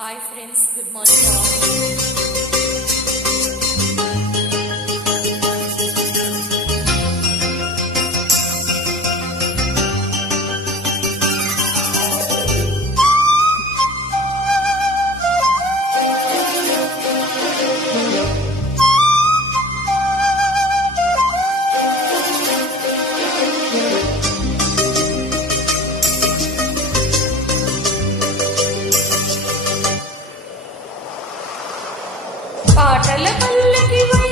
Hi friends, good morning. పాటల పల్లకి why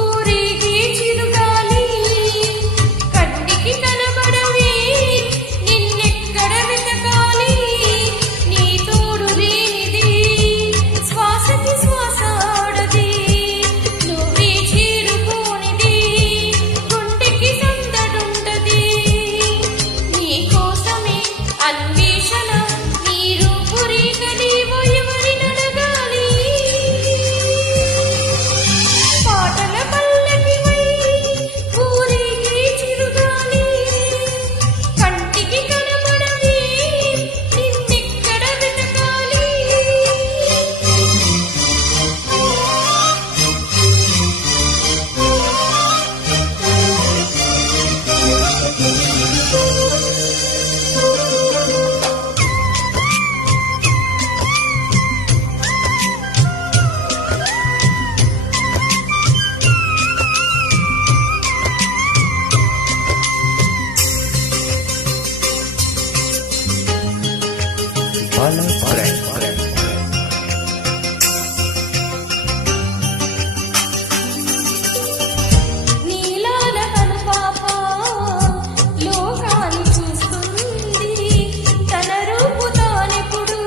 ఊరేగే చిరుగాలి కంటికి కనబడవి నిన్నెక్కడ వెతకాలి నీ తోడు లేనిది శ్వాసకి శ్వాస ఆడది నువ్వే చేరుకోనిది గుండెకి సందడుంటది నీ కోసమే అన్వేషణ నీ రూపురేఖ నీవు ఎవరినడగాలి పాటల పల్లకి వై ఊరేగే చిరుగాలి కంటికి కనబడవి నిన్నెక్కడ వెతకాలి నీలాల కనుపాప లోకాన్ని చూస్తుంది తన రూపు తానెప్పుడు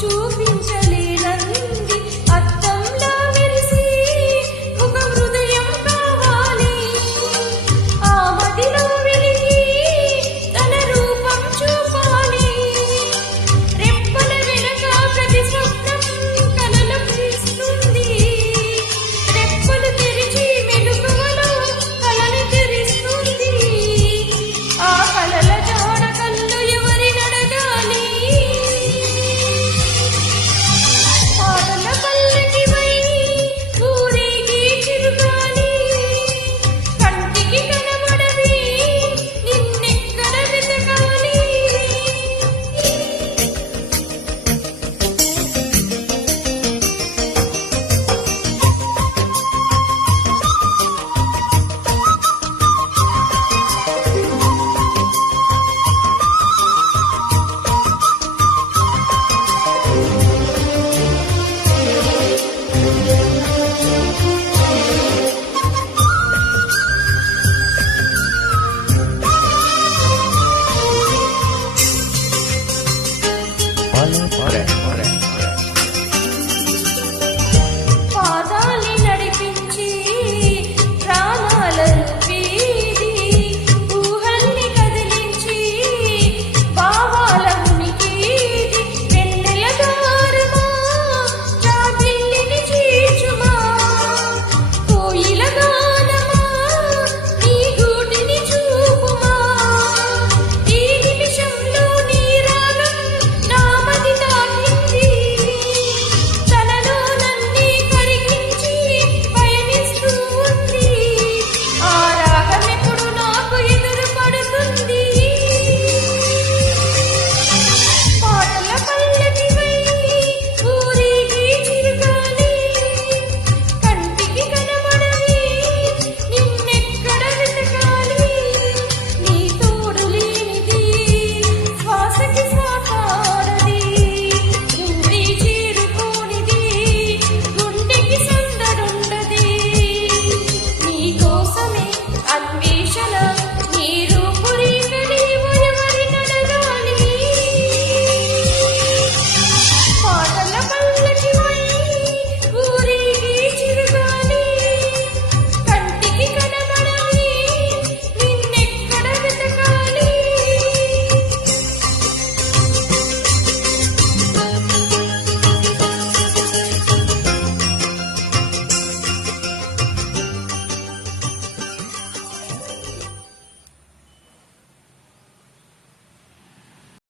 చూపించలేనంది అద్దంలా మెరిసి ఒక హృదయం కావాలి ఆ మదిలో వెలిగి తన రూపం చూపాలి రెప్పల వెనక ప్రతి స్వప్నం కలలు పిలుస్తుంది రెప్పలు తెరిచి మెలుకువలో కలలు తెరిస్తుంది ఆ కలల జాడ కళ్ళు ఎవరినడగాలి పాటల పల్లకి వై ఊరేగే చిరుగాలి కంటికి కనబడవి నిన్నెక్కడ వెతకాలి Follow